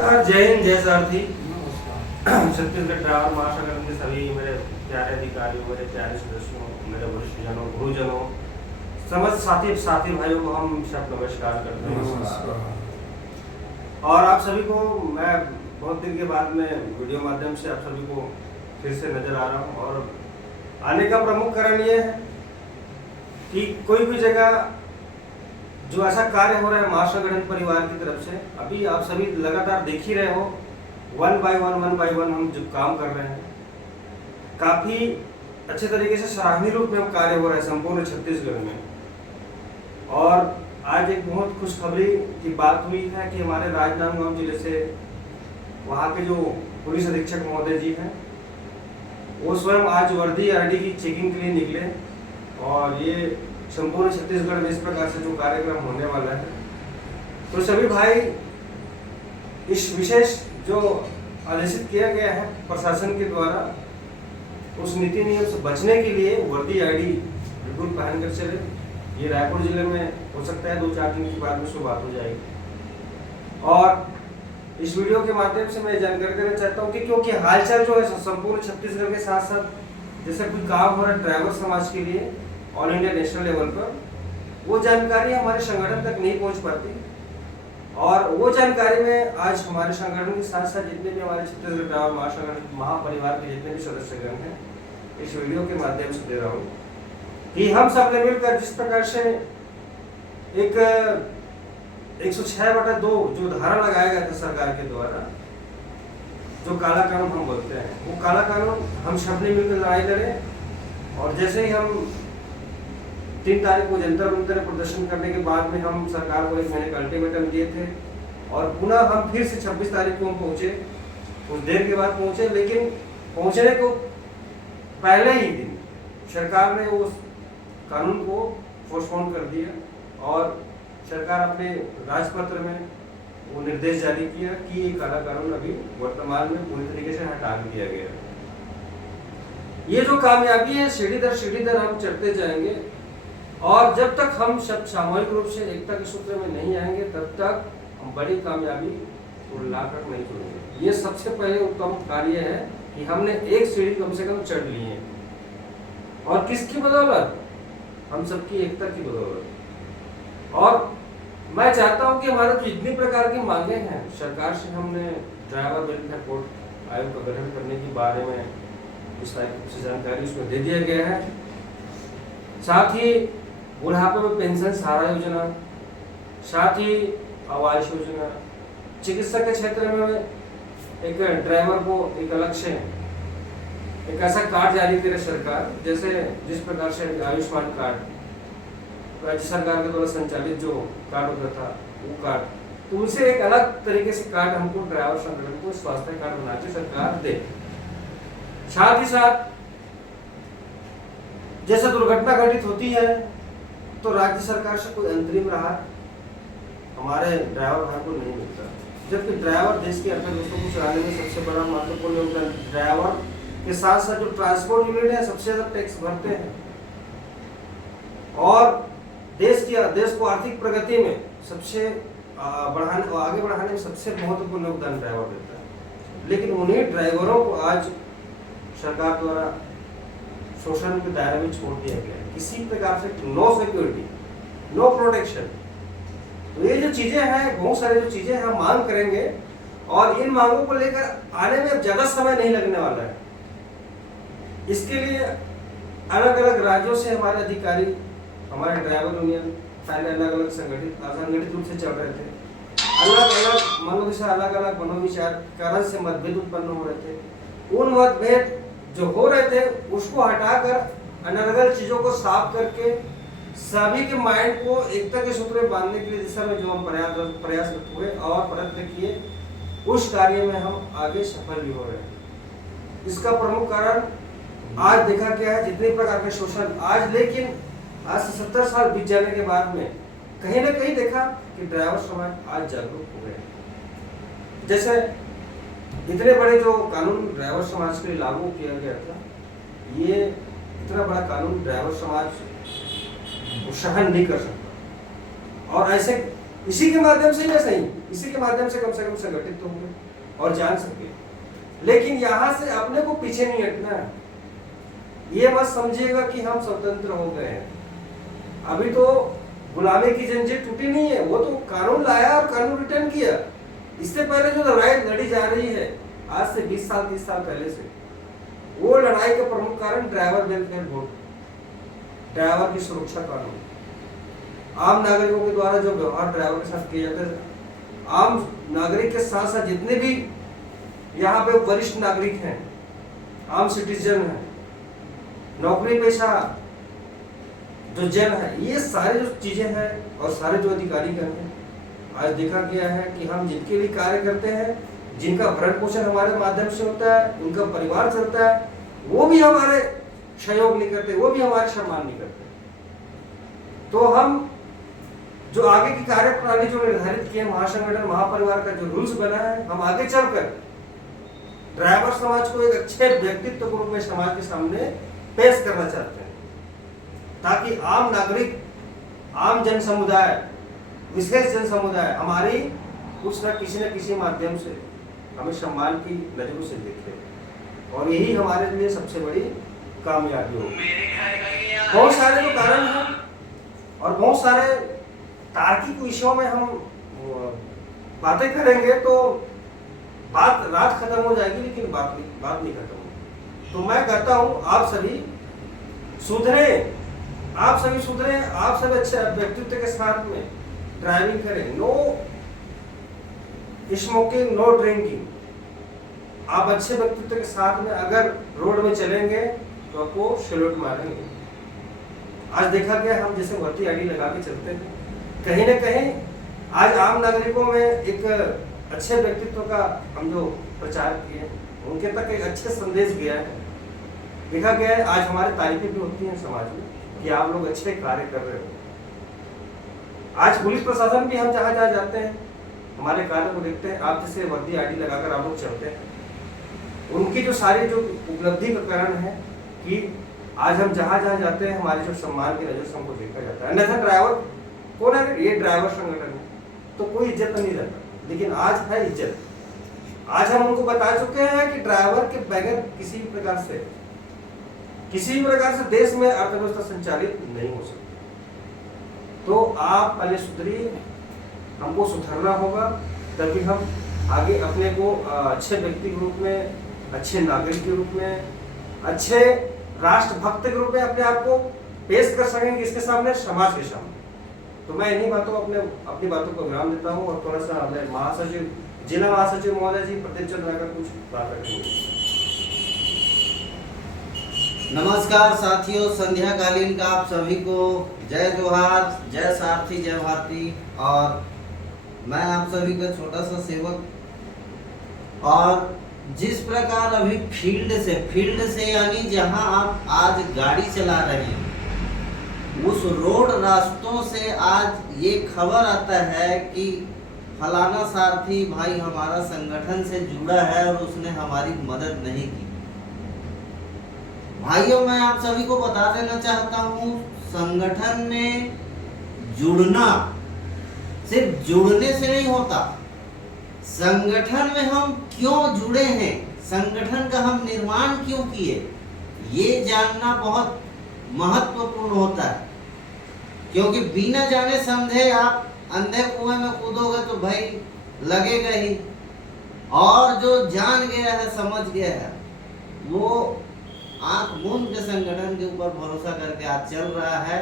नमस्कार, जय हिंद, जय सारथी। नमस्कार। छत्तीसगढ़ ड्राइवर महासंगठन के सभी मेरे प्यारे अधिकारियों, मेरे प्यारे सदस्यों, मेरे वरिष्ठ जनों, गुरुजनों, समस्त साथी भाइयों को हम सब नमस्कार करते हैं। नमस्कार। और आप सभी को मैं बहुत दिन के बाद में वीडियो माध्यम से आप सभी को फिर से नजर आ रहा हूँ। और आने का प्रमुख कारण ये है कि कोई भी जगह जो ऐसा कार्य हो रहा है महासंगठन परिवार की तरफ से, अभी आप सभी लगातार देख ही रहे हो, वन बाय वन हम जो काम कर रहे हैं, काफी अच्छे तरीके से सराहनीय रूप में हम कार्य हो रहे हैं संपूर्ण छत्तीसगढ़ में। और आज एक बहुत खुशखबरी की बात हुई है कि हमारे राजनांदगांव जिले से वहाँ के जो पुलिस अधीक्षक महोदय जी हैं, वो स्वयं आज वर्दी आरडी की चेकिंग के लिए निकले। और ये संपूर्ण छत्तीसगढ़ में इस प्रकार से जो कार्यक्रम होने वाला है, तो सभी भाई इस विशेष जो आदेशित किया गया है प्रशासन के द्वारा, उस नीति नियम से बचने के लिए वर्दी आईडी बिल्कुल पहन कर चले। ये रायपुर जिले में हो सकता है 2-4 दिन के बाद में शुरुआत हो जाएगी। और इस वीडियो के माध्यम से मैं जानकारी देना चाहता हूँ कि क्योंकि हालचाल जो है संपूर्ण छत्तीसगढ़ के साथ साथ जैसे कोई काम हो रहा है ड्राइवर समाज के लिए ऑल इंडिया नेशनल लेवल पर, वो जानकारी हमारे संगठन तक नहीं पहुंच पाती। और वो जानकारी में आज हमारे संगठन के साथ साथ जितने भी हमारे छत्तीसगढ़ ड्राइवर महासंगठन महापरिवार के जितने भी सदस्यगण हैं, इस वीडियो के माध्यम से दे रहा हूँ कि हम सब ने मिलकर जिस प्रकार से एक 106/2 जो धारा लगाया गया था सरकार के द्वारा, जो काला कानून हम बोलते हैं, वो काला कानून हम सब ने मिलकर लड़ाई लड़े। और जैसे ही हम 3 तारीख को जंतर मंतर प्रदर्शन करने के बाद में हम सरकार को 1 महीने का अल्टीमेटम दिए थे, और पुनः हम फिर से 26 तारीख को हम पहुंचे, कुछ देर के बाद पहुंचे, लेकिन पहुंचने को पहले ही दिन सरकार ने उस कानून को पोस्टपोन कर दिया। और सरकार अपने राजपत्र में वो निर्देश जारी किया कि ये काला कानून अभी वर्तमान में पूरी तरीके से हटा दिया गया। ये जो कामयाबी है सीढ़ी दर हम चढ़ते जाएंगे, और जब तक हम सब सामूहिक रूप से एकता के सूत्र में नहीं आएंगे, तब तक हम बड़ी कामयाबी को लाकर नहीं छोड़ेंगे। ये सबसे पहले उत्तम कार्य है कि हमने एक सीढ़ी कम से कम चढ़ ली है, और किसकी बदौलत? हम सबकी एकता की बदौलत। और मैं चाहता हूं कि हमारे जितनी प्रकार की मांगे हैं, सरकार से हमने ड्राइवर वेलफेयर कोर्ट आयोग का गठन करने के बारे में विस्तारित से जानकारी उसमें दे दिया गया है। साथ ही बुढ़ापे में पेंशन सहारा योजना, साथ ही आवास योजना, चिकित्सा के क्षेत्र में एक ड्राइवर को एक अलग से एक ऐसा कार्ड जारी करे सरकार, जैसे जिस प्रकार से आयुष्मान कार्ड राज्य सरकार के द्वारा संचालित जो कार्ड होता था, वो कार्ड, तो उनसे एक अलग तरीके से कार्ड हमको ड्राइवर संगठन को स्वास्थ्य कार्ड बना के सरकार दे। साथ ही साथ जैसे दुर्घटना घटित होती है तो राज्य सरकार से कोई अंतरिम राहत हमारे ड्राइवर भाई को नहीं मिलता, जबकि ड्राइवर देश की अर्थव्यवस्था को चलाने में सबसे बड़ा महत्वपूर्ण योगदान, ड्राइवर के साथ साथ जो ट्रांसपोर्ट यूनिट है सबसे ज्यादा टैक्स भरते हैं, और देश को आर्थिक प्रगति में सबसे आगे बढ़ाने में सबसे महत्वपूर्ण योगदान ड्राइवर देता है। लेकिन उन्हीं ड्राइवरों को आज सरकार द्वारा शोषण के दायरे में छोड़ दिया गया है, किसी प्रकार से नो सिक्योरिटी, नो प्रोटेक्शन। तो ये जो चीजें हैं, बहुत सारी जो चीजें हम मांग करेंगे, और इन मांगों को लेकर आने में अब ज्यादा समय नहीं लगने वाला है। इसके लिए अलग अलग राज्यों से हमारे अधिकारी, हमारे ड्राइवर यूनियन पहले अलग अलग असंगठित रूप से चल रहे थे, अलग अलग मनोविचार कारण से मतभेद उत्पन्न हो रहे थे। उन मतभेद जो हो रहे थे उसको हटाकर अनर्गल चीजों को साफ करके सभी के माइंड को एकता के सूत्र में बांधने के लिए दिशा में जो हम प्रयास हुए और प्रयत्न किए, उस कार्य में हम आगे सफल भी हो रहे हैं। इसका प्रमुख कारण आज देखा गया है जितने प्रकार के शोषण आज, लेकिन आज से 70 साल बीत जाने के बाद में कहीं ना कहीं देखा कि ड्राइवर समाज आज जागरूक हो गए। जैसे इतने बड़े जो कानून ड्राइवर समाज के लिए लागू किया गया था, ये इतना बड़ा कानून ड्राइवर समाज सहन नहीं कर सकता, और ऐसे इसी के माध्यम से या सही, इसी के माध्यम से कम संगठित होंगे और जान सके। लेकिन यहाँ से अपने को पीछे नहीं हटना है। ये मत समझिएगा कि हम स्वतंत्र हो गए हैं। अभी तो गुलामी की जंजीर टूटी नहीं है, वो तो कानून लाया और कानून रिटर्न किया। इससे पहले जो लड़ाई लड़ी जा रही है आज से 20 साल 30 साल पहले से, वो लड़ाई का प्रमुख कारण ड्राइवर वेलफेयर बोर्ड, ड्राइवर की सुरक्षा कानून, आम नागरिकों के द्वारा जो व्यवहार ड्राइवर के साथ किया जाता है, आम नागरिक के साथ साथ जितने भी यहाँ पे वरिष्ठ नागरिक हैं, आम सिटीजन हैं, नौकरी पेशा जो जन है, ये सारे जो चीजें हैं और सारे जो अधिकारी करते हैं, आज देखा गया है कि हम जिनके लिए कार्य करते हैं, जिनका भरण पोषण हमारे माध्यम से होता है, उनका परिवार चलता है, वो भी हमारे सहयोग नहीं करते, वो भी हमारे सम्मान नहीं करते। तो हम जो आगे की कार्य प्रणाली जो निर्धारित किए, महासंगठन महापरिवार का जो रूल्स बना है, हम आगे चलकर ड्राइवर समाज को एक अच्छे व्यक्तित्व के रूप में समाज के सामने पेश करना चाहते हैं, ताकि आम नागरिक, आम जन समुदाय, विशेष जन समुदाय हमारी कुछ न किसी माध्यम से हमें सम्मान की नजरों से देखे, और यही हमारे लिए सबसे बड़ी कामयाबी होगी। बहुत सारे जो कारण हैं और बहुत सारे तार्किक विषयों में हम बातें करेंगे तो बात रात खत्म हो जाएगी, लेकिन बात नहीं खत्म होगी। तो मैं कहता हूं आप सभी सुधरे, आप सभी अच्छे व्यक्तित्व के साथ में ड्राइविंग करें। No smoking, no drinking. आप अच्छे व्यक्तित्व के साथ में अगर रोड में चलेंगे तो आपको सैल्यूट मारेंगे। आज देखा गया, हम जैसे वर्दी आईडी लगा के चलते हैं, कहीं न कहीं आज आम नागरिकों में एक अच्छे व्यक्तित्व का हम जो प्रचार किए, उनके तक एक अच्छे संदेश गया है। देखा गया है आज हमारी तारीफें भी होती हैं समाज में कि आप लोग अच्छे कार्य कर रहे हो। आज पुलिस प्रशासन भी, हम जहाँ जहाँ जाते हैं हमारे कार्य को देखते हैं, आप जैसे वर्दी आईडी लगाकर आप लोग चलते हैं, उनकी जो सारी जो उपलब्धि का कारण है कि आज हम जहाँ जहाँ जाते हैं हमारे जो सम्मान की नजर से हमको देखा जाता है। अन्यथा ड्राइवर कौन है? ये ड्राइवर संगठन है, तो कोई इज्जत नहीं रहता। लेकिन आज है इज्जत। आज हम उनको बता चुके हैं कि ड्राइवर के बगैर किसी भी प्रकार से देश में अर्थव्यवस्था संचालित नहीं हो सकती। तो आप पहले सुधरिए, हमको सुधरना होगा, तभी हम आगे अपने को अच्छे व्यक्ति के रूप में, अच्छे नागरिक के रूप में, अच्छे राष्ट्रभक्त के रूप में अपने आप को पेश कर सकेंगे इसके सामने, समाज के सामने। तो मैं इन्हीं बातों अपनी बातों को विराम देता हूँ और थोड़ा सा अपने महासचिव, जिला महासचिव महोदय जी प्रदीप चंद्र का कुछ बात रखेंगे। नमस्कार साथियों, संध्याकालीन का आप सभी को जय जोहार, जय सारथी, जय भारती। और मैं आप सभी का छोटा सा सेवक। और जिस प्रकार अभी फील्ड से यानी जहां आप आज गाड़ी चला रहे हैं, उस रोड रास्तों से आज ये खबर आता है कि फलाना सारथी भाई हमारा संगठन से जुड़ा है और उसने हमारी मदद नहीं की। भाइयों, मैं आप सभी को बता देना चाहता हूँ, संगठन में जुड़ना सिर्फ जुड़ने से नहीं होता। संगठन में हम क्यों जुड़े हैं, संगठन का हम निर्माण क्यों किए, ये जानना बहुत महत्वपूर्ण होता है। क्योंकि बिना जाने समझे आप अंधे कुएं में कूदोगे तो भाई लगेगा ही। और जो जान गया है, समझ गया है, वो आंख मूंद के संगठन के ऊपर भरोसा करके आज चल रहा है।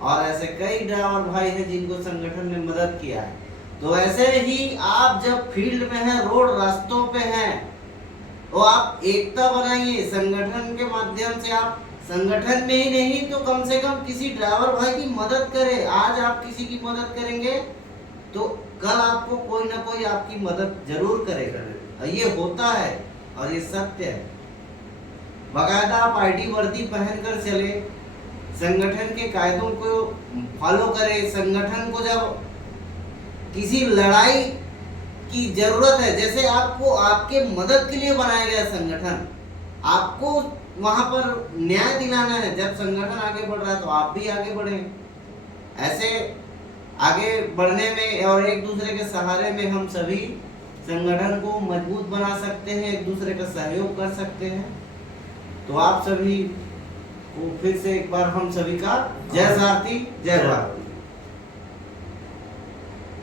और ऐसे कई ड्राइवर भाई हैं जिनको संगठन ने मदद किया है। तो ऐसे ही आप जब फील्ड में हैं, रोड रास्तों पे हैं, तो आप एकता बनाइए। संगठन के माध्यम से आप संगठन में ही नहीं तो कम से कम किसी ड्राइवर भाई की मदद करें। आज आप किसी की मदद करेंगे तो कल आपको कोई ना कोई आपकी मदद जरूर करेगा। ये होता है और ये सत्य है। बाकायदा आप आईडी वर्दी पहनकर चले, संगठन के कायदों को फॉलो करें। संगठन को जब किसी लड़ाई की जरूरत है, जैसे आपको आपके मदद के लिए बनाया गया संगठन, आपको वहां पर न्याय दिलाना है। जब संगठन आगे बढ़ रहा है तो आप भी आगे बढ़ें। ऐसे आगे बढ़ने में और एक दूसरे के सहारे में हम सभी संगठन को मजबूत बना सकते हैं, एक दूसरे का सहयोग कर सकते हैं। तो आप सभी को फिर से एक बार हम सभी का जय सारथी जय भारत।